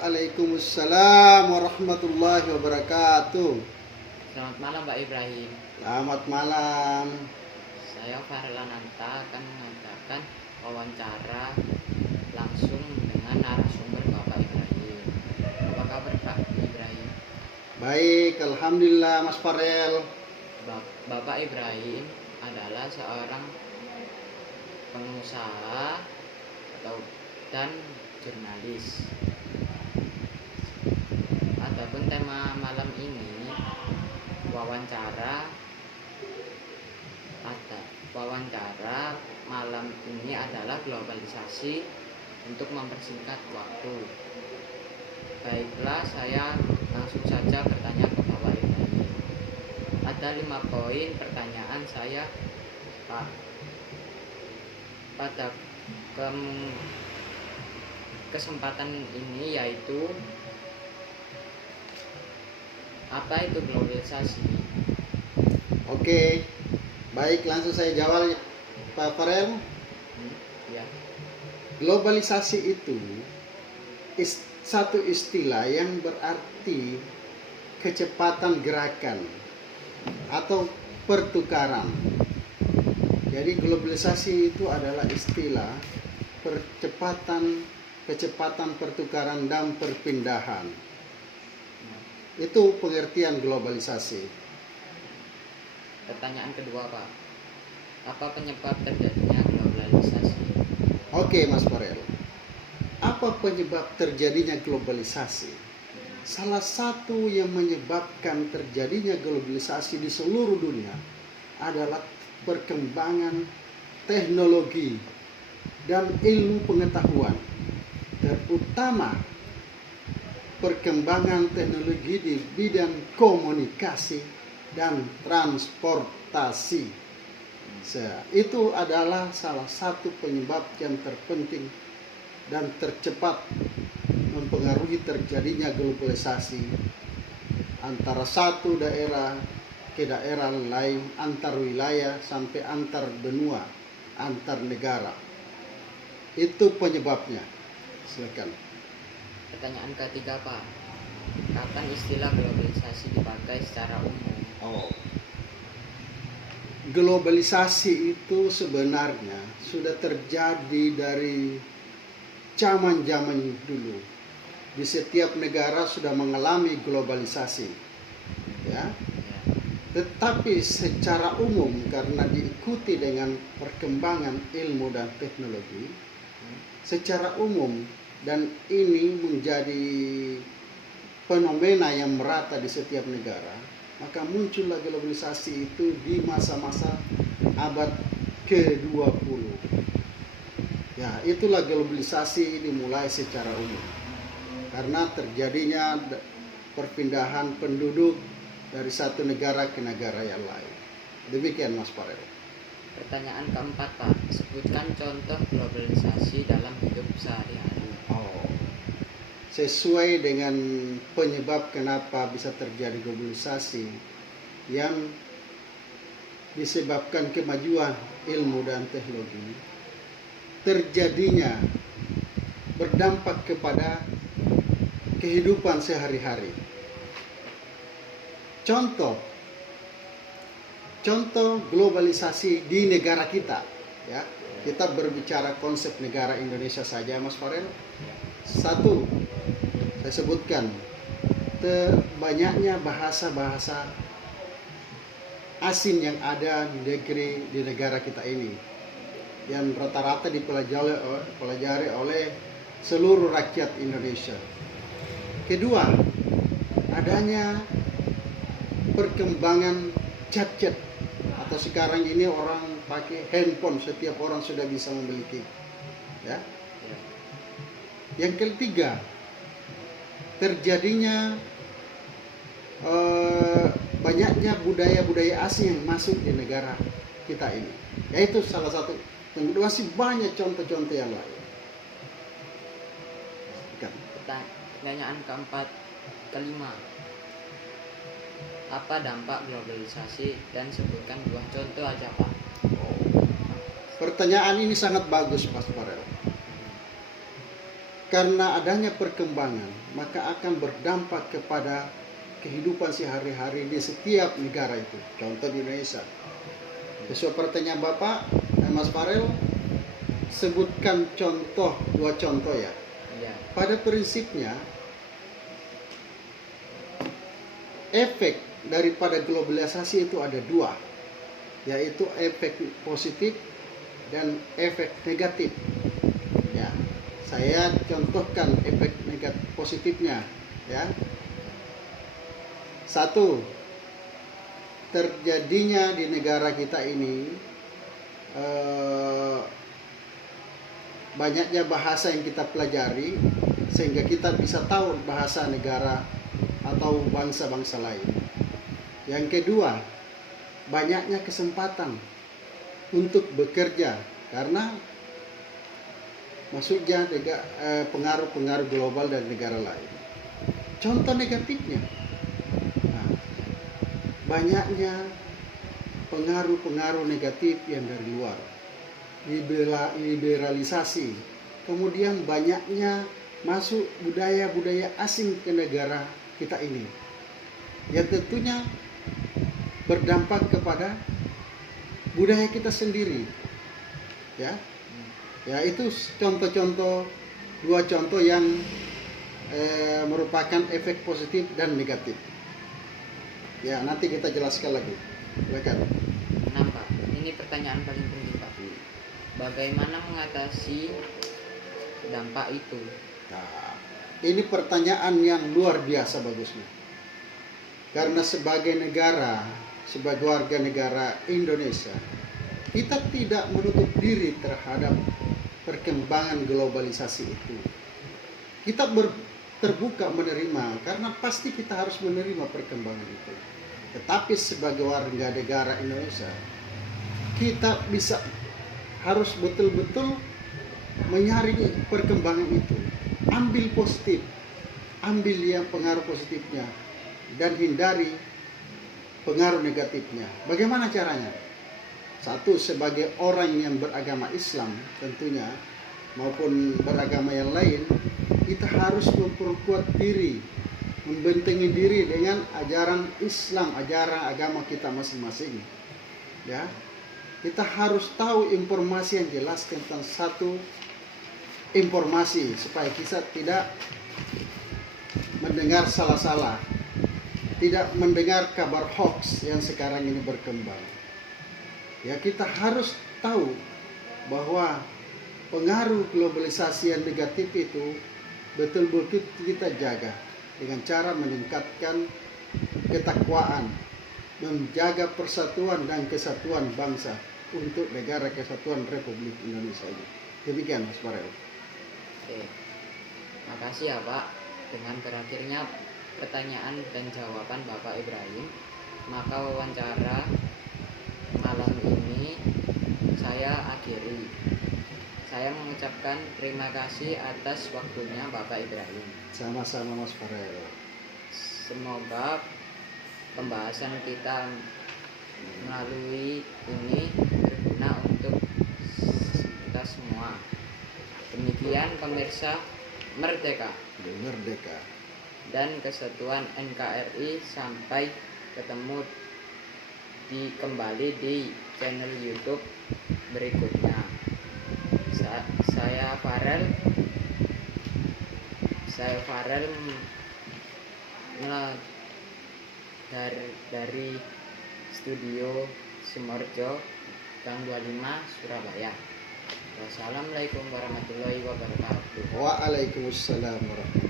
Waalaikumsalam warahmatullahi wabarakatuh. Selamat malam Pak Ibrahim. Selamat malam. Saya Farlananta akan mengadakan wawancara langsung dengan narasumber Bapak Ibrahim. Apa kabar Pak Ibrahim? Baik, alhamdulillah Mas Farel. Bapak Ibrahim adalah seorang pengusaha dan jurnalis. Adapun tema malam ini wawancara malam ini adalah globalisasi untuk mempersingkat waktu. Baiklah, saya langsung saja bertanya ke Bapak Ibrahim. Ada 5 poin pertanyaan saya, Pak. Pada kesempatan ini yaitu apa itu globalisasi? Oke, baik, langsung saya jawab Pak Farel. Ya. Globalisasi itu satu istilah yang berarti kecepatan gerakan atau pertukaran. Jadi globalisasi itu adalah istilah kecepatan pertukaran dan perpindahan. Itu pengertian globalisasi. Pertanyaan kedua, Pak. Apa penyebab terjadinya globalisasi? Oke, Mas Farel. Apa penyebab terjadinya globalisasi? Salah satu yang menyebabkan terjadinya globalisasi di seluruh dunia adalah perkembangan teknologi dan ilmu pengetahuan, terutama perkembangan teknologi di bidang komunikasi dan transportasi. Itu adalah salah satu penyebab yang terpenting dan tercepat mempengaruhi terjadinya globalisasi antara satu daerah ke daerah lain, antar wilayah sampai antar benua, antar negara. Itu penyebabnya. Silakan. Pertanyaan ketiga, Pak. Kapan istilah globalisasi dipakai secara umum? Globalisasi itu sebenarnya sudah terjadi dari zaman-zaman dulu. Di setiap negara sudah mengalami globalisasi. Ya. Tetapi secara umum karena diikuti dengan perkembangan ilmu dan teknologi, secara umum dan ini menjadi fenomena yang merata di setiap negara, maka muncullah globalisasi itu di masa-masa abad ke-20. Ya, itulah globalisasi dimulai secara umum. Karena terjadinya perpindahan penduduk dari satu negara ke negara yang lain. Demikian Mas Farel. Pertanyaan keempat, Pak. Sebutkan contoh globalisasi dalam hidup sehari-hari. Sesuai dengan penyebab kenapa bisa terjadi globalisasi yang disebabkan kemajuan ilmu dan teknologi, terjadinya berdampak kepada kehidupan sehari-hari. Contoh globalisasi di negara kita, ya. Kita berbicara konsep negara Indonesia saja, Mas Farel. Satu, saya sebutkan banyaknya bahasa-bahasa asing yang ada di negara kita ini, yang rata-rata dipelajari oleh seluruh rakyat Indonesia. Kedua, adanya perkembangan chat atau sekarang ini orang pakai handphone, setiap orang sudah bisa memiliki, ya. Yang ketiga, terjadinya banyaknya budaya-budaya asing yang masuk di negara kita ini, yaitu salah satu. Masih banyak contoh-contoh yang lain. Pertanyaan kelima. Apa dampak globalisasi dan sebutkan 2 contoh aja, Pak. Pertanyaan ini sangat bagus, Mas Farel. karena adanya perkembangan, maka akan berdampak kepada kehidupan sehari-hari di setiap negara itu. Contoh di Indonesia. Sesuai pertanyaan Bapak, Mas Farel, sebutkan contoh, 2 contoh ya. Ya, Pada prinsipnya, efek daripada globalisasi itu ada 2, yaitu efek positif dan efek negatif. Ya, saya contohkan efek negatif positifnya. Ya, 1, terjadinya di negara kita ini banyaknya bahasa yang kita pelajari sehingga kita bisa tahu bahasa negara atau bangsa-bangsa lain. Yang kedua, banyaknya kesempatan untuk bekerja karena maksudnya pengaruh-pengaruh global dari negara lain. Contoh negatifnya, banyaknya pengaruh-pengaruh negatif yang dari luar, liberalisasi, kemudian banyaknya masuk budaya-budaya asing ke negara kita ini, yang tentunya berdampak kepada budaya kita sendiri. Ya, itu contoh-contoh, 2 contoh yang merupakan efek positif dan negatif. Ya, nanti kita jelaskan lagi. Silakan. kenapa? Ini pertanyaan paling penting, Pak. Bagaimana mengatasi dampak itu? Nah, ini pertanyaan yang luar biasa bagusnya. Karena sebagai negara, sebagai warga negara Indonesia, kita tidak menutup diri terhadap perkembangan globalisasi itu. Kita terbuka menerima, karena pasti kita harus menerima perkembangan itu. Tetapi sebagai warga negara Indonesia, kita harus betul-betul menyaring perkembangan itu. Ambil positif, ambil yang pengaruh positifnya, dan hindari pengaruh negatifnya. Bagaimana caranya? 1, sebagai orang yang beragama Islam tentunya, maupun beragama yang lain, kita harus memperkuat diri, membentengi diri dengan ajaran Islam, ajaran agama kita masing-masing. Ya, kita harus tahu informasi yang jelas tentang satu informasi supaya kita tidak mendengar salah-salah, tidak mendengar kabar hoax yang sekarang ini berkembang. Ya, kita harus tahu bahwa pengaruh globalisasi yang negatif itu betul-betul kita jaga dengan cara meningkatkan ketakwaan, menjaga persatuan dan kesatuan bangsa untuk negara kesatuan Republik Indonesia ini. Demikian, Mas Farel. Oke, makasih ya Pak. Dengan berakhirnya pertanyaan dan jawaban Bapak Ibrahim, maka wawancara malam ini saya akhiri. Saya mengucapkan terima kasih atas waktunya Bapak Ibrahim. Sama-sama, Mas Farel. Semoga pembahasan kita melalui ini berguna untuk kita semua. Demikian pemirsa Merdeka Merdeka dan Kesatuan NKRI. Sampai ketemu kembali di channel YouTube berikutnya. Saya Farel dari studio Sumorjo Gang 25 Surabaya. Wassalamualaikum warahmatullahi wabarakatuh. Waalaikumsalam warahmatullahi wabarakatuh.